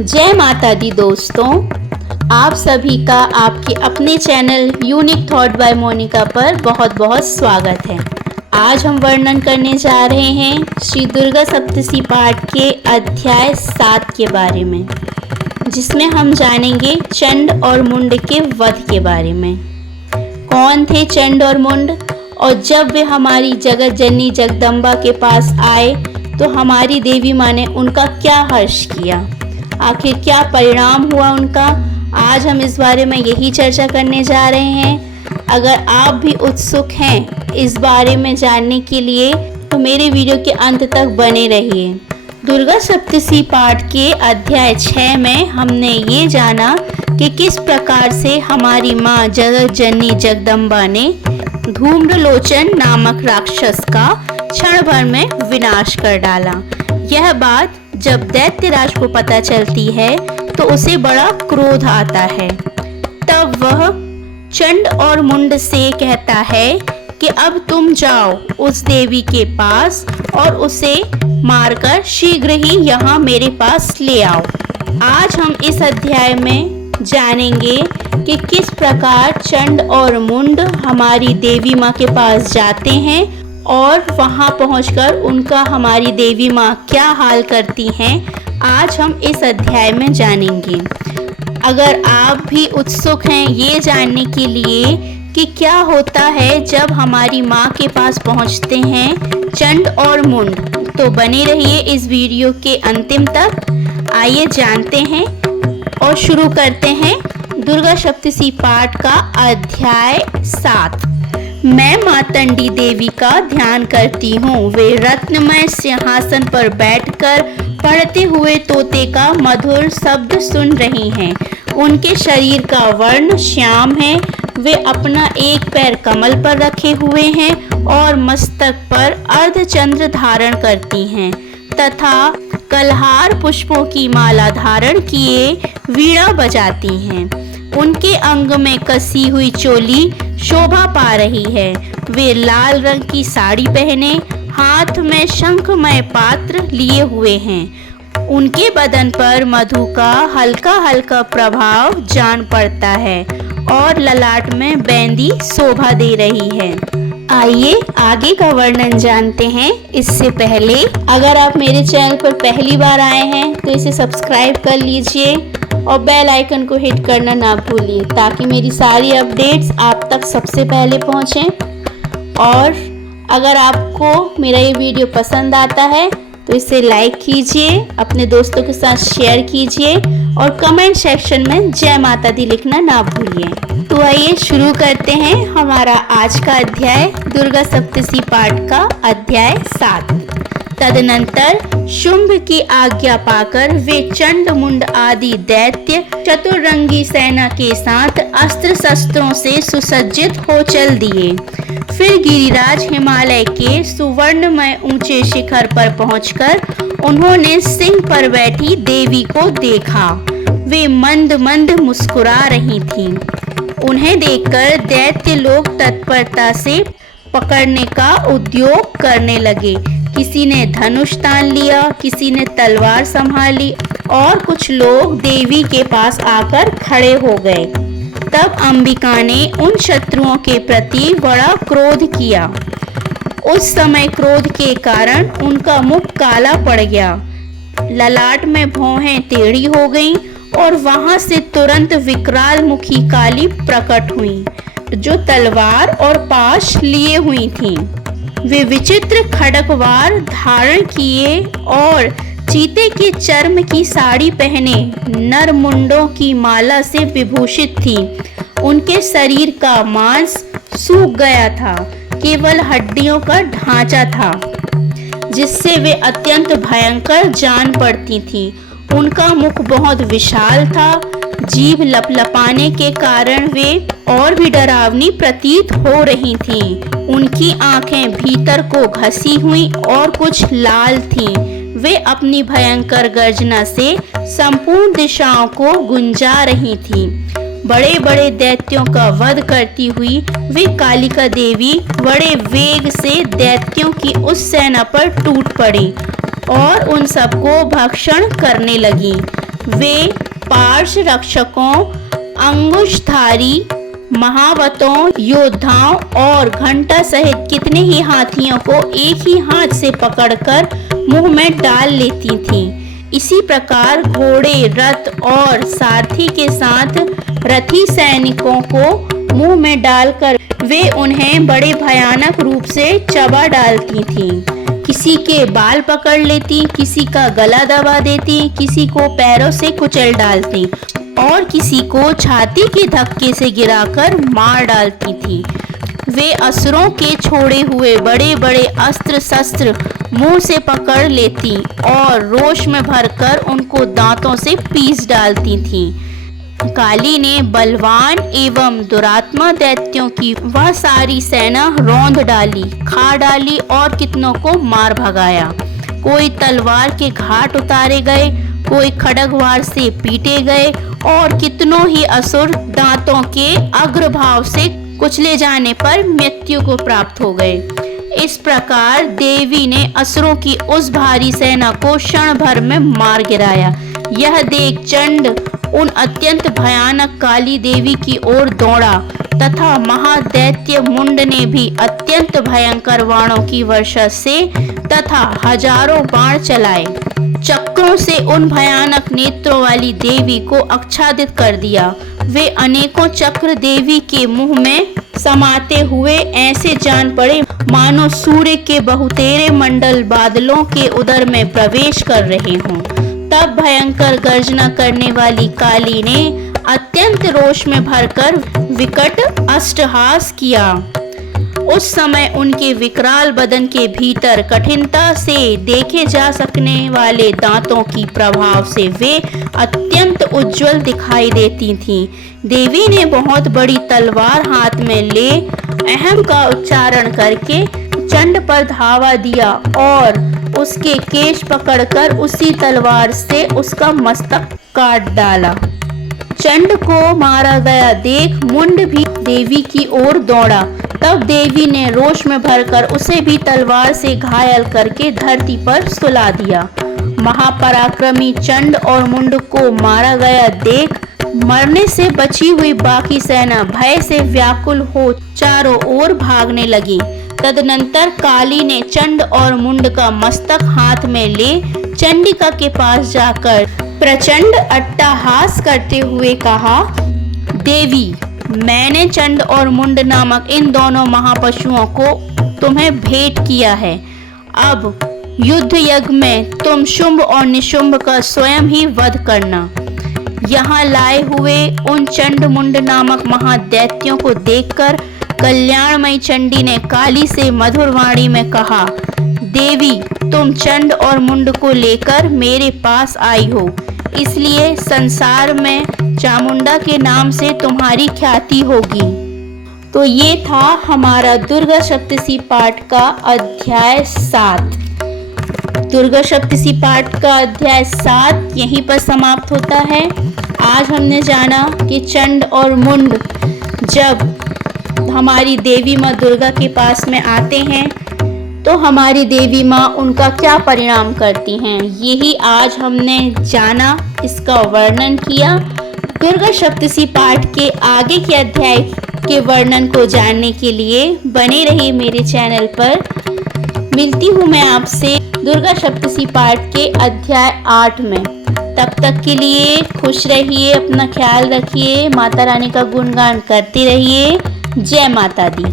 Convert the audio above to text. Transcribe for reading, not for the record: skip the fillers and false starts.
जय माता दी दोस्तों, आप सभी का आपके अपने channel unique thought by Monika पर बहुत बहुत स्वागत है। आज हम वर्णन करने जा रहे हैं श्री दुर्गा सप्तशती पाठ के अध्याय 7 के बारे में, जिसमें हम जानेंगे चंड और मुंड के वध के बारे में। कौन थे चंड और मुंड, और जब वे हमारी जगत जननी जगदम्बा के पास आए तो हमारी देवी माँ ने उनका क्या हर्ष किया, आखिर क्या परिणाम हुआ उनका। आज हम इस बारे में यही चर्चा करने जा रहे हैं। अगर आप भी उत्सुक हैं इस बारे में जानने के लिए तो मेरे वीडियो के अंत तक बने रहिए। दुर्गा सप्तशती पाठ के अध्याय 6 में हमने ये जाना कि किस प्रकार से हमारी माँ जगत जननी जगदम्बा ने धूम्रलोचन नामक राक्षस का क्षण भर में विनाश कर डाला। यह बात जब दैत्यराज को पता चलती है तो उसे बड़ा क्रोध आता है। तब वह चंड और मुंड से कहता है कि अब तुम जाओ उस देवी के पास और उसे मारकर शीघ्र ही यहाँ मेरे पास ले आओ। आज हम इस अध्याय में जानेंगे कि किस प्रकार चंड और मुंड हमारी देवी माँ के पास जाते हैं और वहाँ पहुँचकर उनका हमारी देवी माँ क्या हाल करती हैं। आज हम इस अध्याय में जानेंगे। अगर आप भी उत्सुक हैं ये जानने के लिए कि क्या होता है जब हमारी माँ के पास पहुँचते हैं चंड और मुंड, तो बने रहिए इस वीडियो के अंतिम तक। आइए जानते हैं और शुरू करते हैं दुर्गा सप्तशती पाठ का अध्याय 7। मैं मातंडी देवी का ध्यान करती हूँ। वे रत्नमय सिंहासन पर बैठकर पढ़ते हुए तोते का मधुर शब्द सुन रही हैं। उनके शरीर का वर्ण श्याम है। वे अपना एक पैर कमल पर रखे हुए हैं और मस्तक पर अर्धचंद्र धारण करती हैं तथा कलहार पुष्पों की माला धारण किए वीणा बजाती हैं। उनके अंग में कसी हुई चोली शोभा पा रही है। वे लाल रंग की साड़ी पहने हाथ में शंखमय पात्र लिए हुए हैं। उनके बदन पर मधु का हल्का हल्का प्रभाव जान पड़ता है और ललाट में बेंदी शोभा दे रही है। आइए आगे का वर्णन जानते हैं। इससे पहले अगर आप मेरे चैनल पर पहली बार आए हैं तो इसे सब्सक्राइब कर लीजिए और बेल आइकन को हिट करना ना भूलिए ताकि मेरी सारी अपडेट्स आप तक सबसे पहले पहुंचें। और अगर आपको मेरा ये वीडियो पसंद आता है तो इसे लाइक कीजिए, अपने दोस्तों के साथ शेयर कीजिए और कमेंट सेक्शन में जय माता दी लिखना ना भूलिए। तो आइए शुरू करते हैं हमारा आज का अध्याय दुर्गा सप्तशती पाठ का अध्याय 7। तदनंतर शुंभ की आज्ञा पाकर वे चंड मुंड आदि दैत्य चतुरंगी सेना के साथ अस्त्र शस्त्रों से सुसज्जित हो चल दिए। फिर गिरिराज हिमालय के सुवर्णमय ऊंचे शिखर पर पहुंचकर उन्होंने सिंह पर बैठी देवी को देखा। वे मंद मंद मुस्कुरा रही थीं। उन्हें देखकर दैत्य लोग तत्परता से पकड़ने का उद्योग करने लगे। किसी ने धनुष तान लिया, किसी ने तलवार संभाली और कुछ लोग देवी के पास आकर खड़े हो गए। तब अंबिका ने उन शत्रुओं के प्रति बड़ा क्रोध किया। उस समय क्रोध के कारण उनका मुख काला पड़ गया, ललाट में भौहें टेढ़ी हो गईं और वहां से तुरंत विकराल मुखी काली प्रकट हुई जो तलवार और पाश लिए हुई थीं। वे विचित्र खड़गवार धारण किए और चीते के चर्म की साड़ी पहने नर मुंडों की माला से विभूषित थी। उनके शरीर का मांस सूख गया था, केवल हड्डियों का ढांचा था जिससे वे अत्यंत भयंकर जान पड़ती थीं। उनका मुख बहुत विशाल था। जीभ लपलपाने के कारण वे और भी डरावनी प्रतीत हो रही थीं। उनकी आंखें भीतर को घसी हुई और कुछ लाल थीं। वे अपनी भयंकर गर्जना से संपूर्ण दिशाओं को गुंजा रही थीं। बड़े बड़े दैत्यों का वध करती हुई वे कालिका देवी बड़े वेग से दैत्यों की उस सेना पर टूट पड़ी और उन सबको भक्षण करने लगी। वे पार्श्व रक्षकों, अंगुशधारी, महावतों, योद्धाओं और घंटा सहित कितने ही हाथियों को एक ही हाथ से पकड़कर मुंह में डाल लेती थीं। इसी प्रकार घोड़े, रथ और सारथी के साथ रथी सैनिकों को मुंह में डालकर वे उन्हें बड़े भयानक रूप से चबा डालती थीं। किसी के बाल पकड़ लेती, किसी का गला दबा देती, किसी को पैरों से कुचल डालती और किसी को छाती के धक्के से गिराकर मार डालती थी। वे असुरों के छोड़े हुए बड़े बड़े अस्त्र शस्त्र मुंह से पकड़ लेती और रोष में भरकर उनको दांतों से पीस डालती थीं। काली ने बलवान एवं दुरात्मा दैत्यों की वह सारी सेना रौंद डाली, खा डाली और कितनों को मार भगाया। कोई तलवार के घाट उतारे गए, कोई खड्गवार से पीटे गए और कितनों ही असुर दांतों के अग्रभाव से कुचले जाने पर मृत्यु को प्राप्त हो गए। इस प्रकार देवी ने असुरों की उस भारी सेना को क्षण भर में मार गिराया। यह देख चंड उन अत्यंत भयानक काली देवी की ओर दौड़ा तथा महादैत्य मुंड ने भी अत्यंत भयंकर बाणों की वर्षा से तथा हजारों बाण चलाए। चक्रों से उन भयानक नेत्रों वाली देवी को आच्छादित कर दिया। वे अनेकों चक्र देवी के मुंह में समाते हुए ऐसे जान पड़े मानो सूर्य के बहुतेरे मंडल बादलों के उदर में प्रवेश कर रहे हों। तब भयंकर गर्जना करने वाली काली ने अत्यंत रोष में भरकर विकट अट्टहास किया। उस समय उनके विकराल बदन के भीतर कठिनता से देखे जा सकने वाले दांतों की प्रभाव से वे अत्यंत उज्जवल दिखाई देती थीं। देवी ने बहुत बड़ी तलवार हाथ में ले अहम का उच्चारण करके चंड पर धावा दिया और उसके केश पकड़कर उसी तलवार से उसका मस्तक काट डाला। चंड को मारा गया देख मुंड भी देवी की ओर दौड़ा। तब देवी ने रोष में भरकर उसे भी तलवार से घायल करके धरती पर सुला दिया। महापराक्रमी चंड और मुंड को मारा गया देख मरने से बची हुई बाकी सेना भय से व्याकुल हो चारों ओर भागने लगी। तदनंतर काली ने चंड और मुंड का मस्तक हाथ में ले चंडिका के पास जाकर प्रचंड अट्टहास करते हुए कहा, देवी, मैंने चंड और मुंड नामक इन दोनों महापशुओं को तुम्हें भेंट किया है। अब युद्ध यज्ञ में तुम शुंभ और निशुंभ का स्वयं ही वध करना। यहाँ लाए हुए उन चंड मुंड नामक महादैत्यों को देखकर कल्याणमयी चंडी ने काली से मधुर वाणी में कहा, देवी, तुम चंड और मुंड को लेकर मेरे पास आई हो, इसलिए संसार में चामुंडा के नाम से तुम्हारी ख्याति होगी। तो ये था हमारा दुर्गा सप्तशी पाठ का अध्याय 7। दुर्गा सप्तशी पाठ का अध्याय 7 यहीं पर समाप्त होता है। आज हमने जाना कि चंड और मुंड जब हमारी देवी माँ दुर्गा के पास में आते हैं तो हमारी देवी माँ उनका क्या परिणाम करती हैं, यही आज हमने जाना, इसका वर्णन किया। दुर्गा सप्तशी पाठ के आगे के अध्याय के वर्णन को जानने के लिए बने रहिए मेरे चैनल पर। मिलती हूँ मैं आपसे दुर्गा सप्तशी पाठ के अध्याय 8 में। तब तक के लिए खुश रहिए, अपना ख्याल रखिए, माता रानी का गुणगान करते रहिए। जय माता दी।